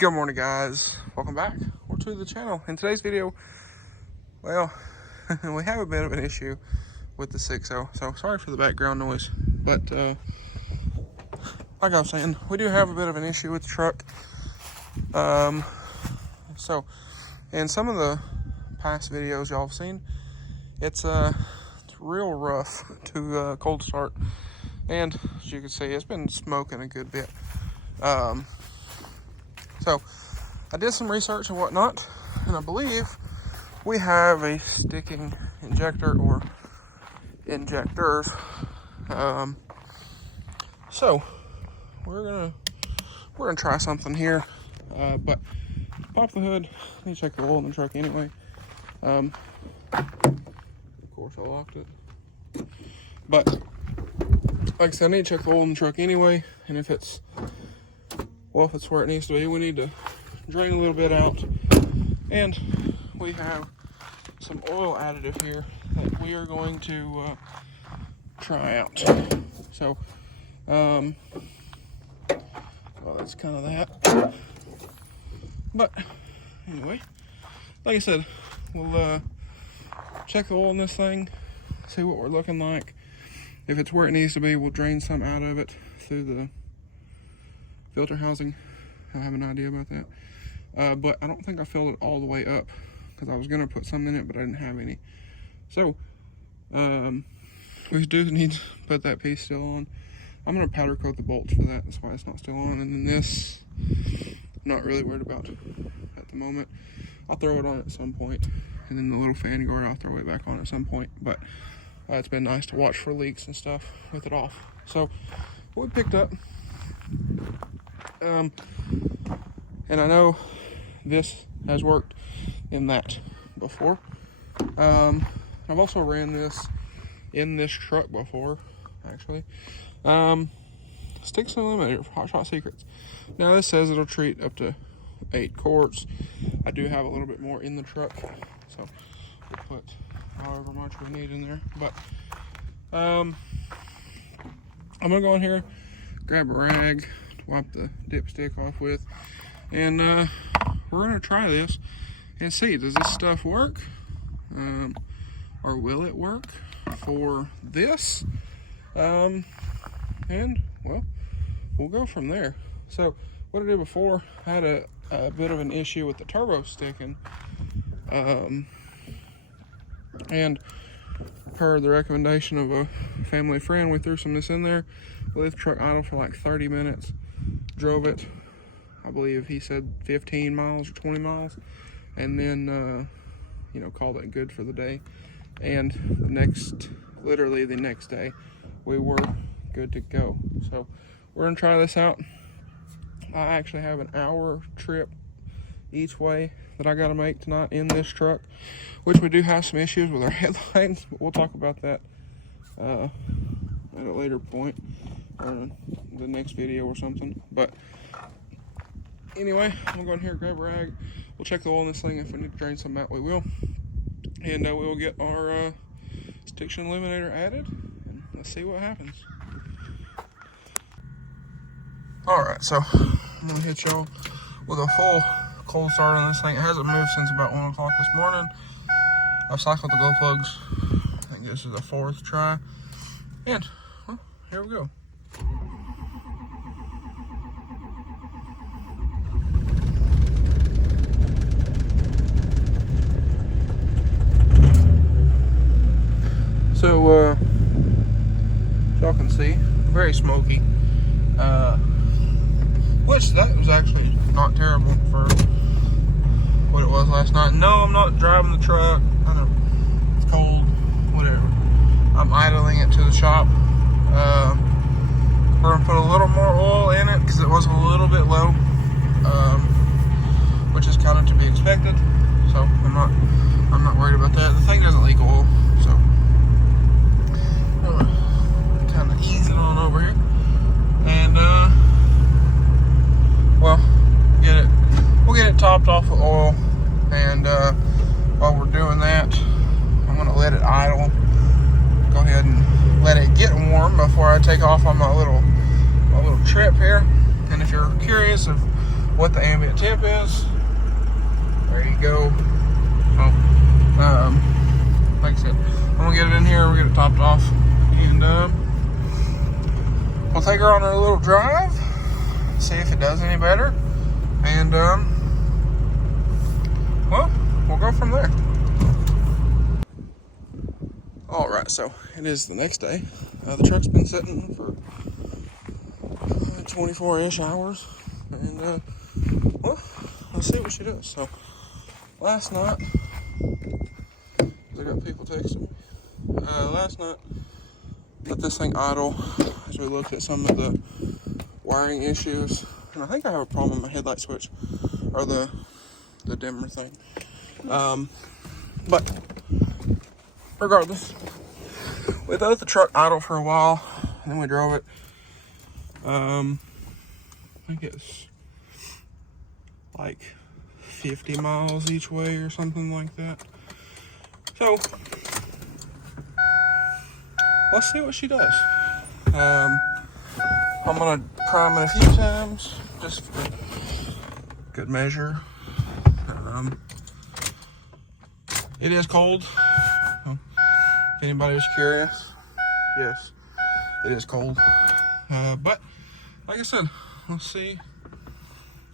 Good morning, guys. Welcome back or to the channel. In today's video, well, we have a bit of an issue with the 6.0, so sorry for the background noise. But like I was saying, we do have a bit of an issue with the truck. So in some of the past videos y'all have seen, it's real rough to cold start, and as you can see, it's been smoking a good bit. So I did some research and whatnot, and I believe we have a sticking injector or injectors. So we're gonna try something here, but to pop the hood, I need to check the oil in the truck anyway. Of course I locked it, but like I said, I need to check the oil in the truck anyway, and if it's where it needs to be, we need to drain a little bit out. And we have some oil additive here that we are going to try out. So, well, that's kind of that. But anyway, like I said, we'll check the oil in this thing, see what we're looking like. If it's where it needs to be, we'll drain some out of it through the filter housing. I have an idea about that, but I don't think I filled it all the way up because I was gonna put some in it, but I didn't have any. So we do need to put that piece still on. I'm gonna powder coat the bolts for that. That's why it's not still on. And then this, I'm not really worried about at the moment. I'll throw it on at some point, and then the little fan guard, I'll throw it back on at some point. But it's been nice to watch for leaks and stuff with it off. So what we picked up. And I know this has worked in that before. I've also ran this in this truck before, actually. Sticks and eliminator for Hot Shot Secrets. Now this says it'll treat up to 8 quarts. I do have a little bit more in the truck, so we'll put however much we need in there. But I'm gonna go in here, grab a rag, wipe the dipstick off with, and we're gonna try this and see, does this stuff work, or will it work for this? And well, we'll go from there. So what I did before, I had a bit of an issue with the turbo sticking, and per the recommendation of a family friend, we threw some of this in there. We left the truck idle for like 30 minutes. Drove it, I believe he said 15 miles or 20 miles, and then called it good for the day. And literally the next day, we were good to go. So we're gonna try this out. I actually have an hour trip each way that I gotta make tonight in this truck, which we do have some issues with our headlights, but we'll talk about that at a later point, or the next video or something. But anyway, I'm gonna go in here, grab a rag. We'll check the oil in this thing. If we need to drain some out, we will. And we will get our stiction eliminator added, and let's see what happens. Alright, so I'm gonna hit y'all with a full cold start on this thing. It hasn't moved since about 1 o'clock this morning. I've cycled the glow plugs. I think this is the 4th try. And well, here we go. So y'all can see, very smoky, which that was actually not terrible for what it was last night. No, I'm not driving the truck. I know it's cold, whatever. I'm idling it to the shop. We're gonna put a little more oil in it because it was a little bit low, which is kind of to be expected. So I'm not worried about that. The thing doesn't leak oil, so kind of ease it on over here, and well, we'll get it topped off with oil. And while we're doing that, I'm gonna let it idle. Go ahead and let it get warm before I take off on my little trip here. And if you're curious of what the ambient temp is. There you go. Like I said, I'm gonna get it in here, we'll get it topped off, and we'll take her on a little drive, see if it does any better, and well, we'll go from there. Alright, so it is the next day. The truck's been sitting for 24-ish hours, and well, let's see what she does. So last night, I got people texting me. Last night, let this thing idle as we looked at some of the wiring issues, and I think I have a problem with my headlight switch, or the dimmer thing. But regardless, we let the truck idle for a while, and then we drove it. I think it's like 50 miles each way or something like that. So let's see what she does. I'm gonna prime it a few times, just for good measure. It is cold. If anybody was curious, yes, it is cold. But like I said, let's see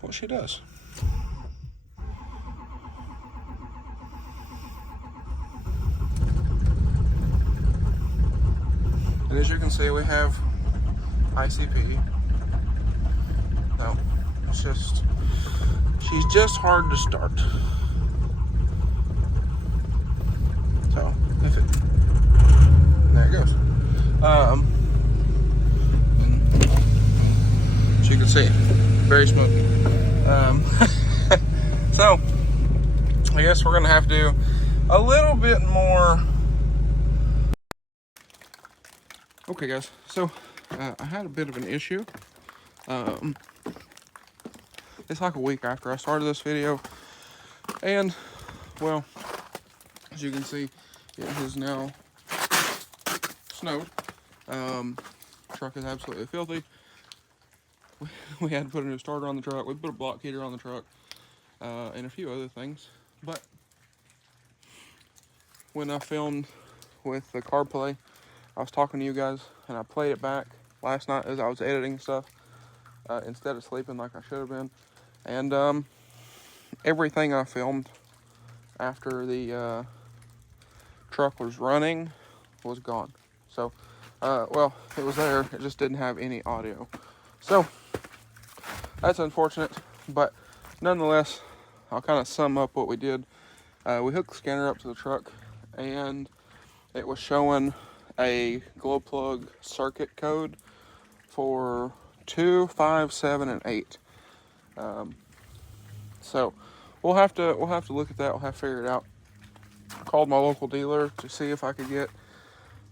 what she does. And as you can see, we have ICP. No, it's just, she's just hard to start. So, if it, there it goes. And as you can see, very smoky. So, I guess we're gonna have to do a little bit more. Okay guys, so I had a bit of an issue. It's like a week after I started this video, and well, as you can see, it has now snowed. Truck is absolutely filthy. We had to put a new starter on the truck, we put a block heater on the truck, and a few other things. But when I filmed with the CarPlay, I was talking to you guys, and I played it back last night as I was editing stuff, instead of sleeping like I should have been. And everything I filmed after the truck was running was gone. So, well, it was there, it just didn't have any audio. So, that's unfortunate, but nonetheless, I'll kind of sum up what we did. We hooked the scanner up to the truck, and it was showing a glow plug circuit code for 2, 5, 7, and 8. So we'll have to look at that. We'll have to figure it out. I called my local dealer to see if I could get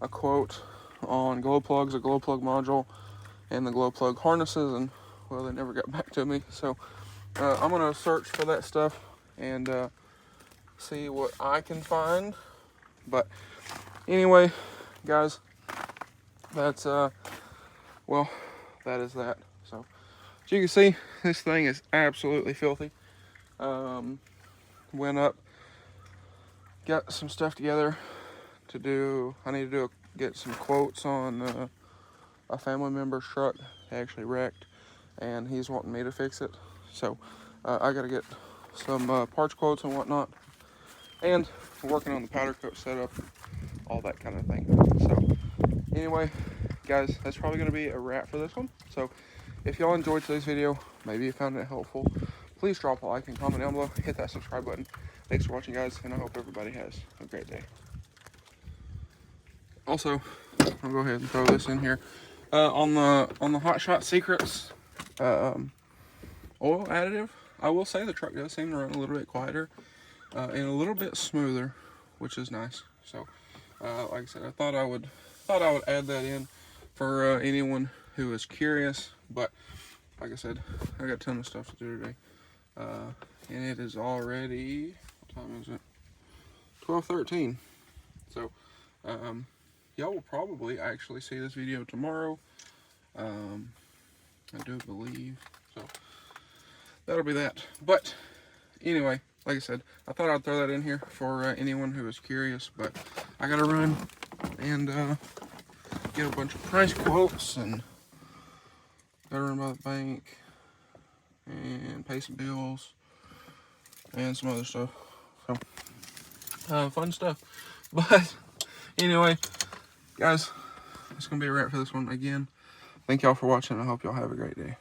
a quote on glow plugs, a glow plug module, and the glow plug harnesses, and well, they never got back to me. So I'm gonna search for that stuff and see what I can find. But anyway, guys, that's well, that is that. So as you can see, this thing is absolutely filthy. Went up, got some stuff together to do. I need to get some quotes on a family member's truck. They actually wrecked, and he's wanting me to fix it. So I gotta get some parts quotes and whatnot, and working on the powder coat setup, all that kind of thing. So anyway, guys, that's probably going to be a wrap for this one. So if y'all enjoyed today's video, maybe you found it helpful, please drop a like and comment down below. Hit that subscribe button. Thanks for watching, guys, and I hope everybody has a great day. Also, I'll go ahead and throw this in here. On the Hot Shot Secrets oil additive, I will say the truck does seem to run a little bit quieter and a little bit smoother, which is nice. So like I said, I thought I would add that in for anyone who is curious. But like I said, I got a ton of stuff to do today, and it is already, what time is it? 12:13. So y'all will probably actually see this video tomorrow, I do believe. So that'll be that. But anyway, like I said, I thought I'd throw that in here for anyone who is curious. But I gotta run and get a bunch of price quotes and gotta run by the bank and pay some bills and some other stuff. So fun stuff. But anyway, guys, it's gonna be a wrap for this one again. Thank y'all for watching. I hope y'all have a great day.